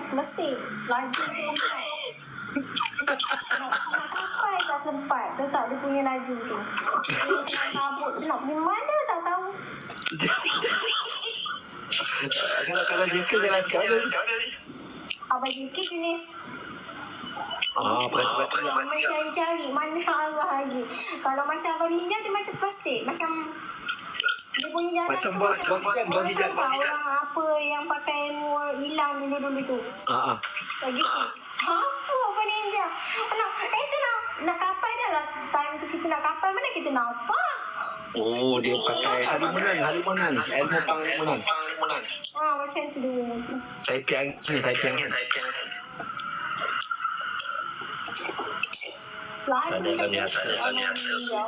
macam pelesik. Laju tu. Nak sampai tak sempat. Tu tak dia punya laju tu. Dia tengah kabut tu nak pergi mana tak tahu. Kalau jika jalan ke mana? Abang Jiki jenis Berarti ramai cari-cari mana arah lagi. Kalau macam Abang Ninja dia macam pelesik. Macam dia punya jalan Macam tu buat hijab. orang apa yang pakai ilmu hilang dulu-dulu tu. Lagi apa Abang Ninja? Nak kapal dah lah. Time tu kita nak kapal mana kita nampak. Dia pakai halimunan. Ilmu panghalimunan. Macam tu dulu nanti. Saipiang. Laju Ada biasa. Abang Ninja.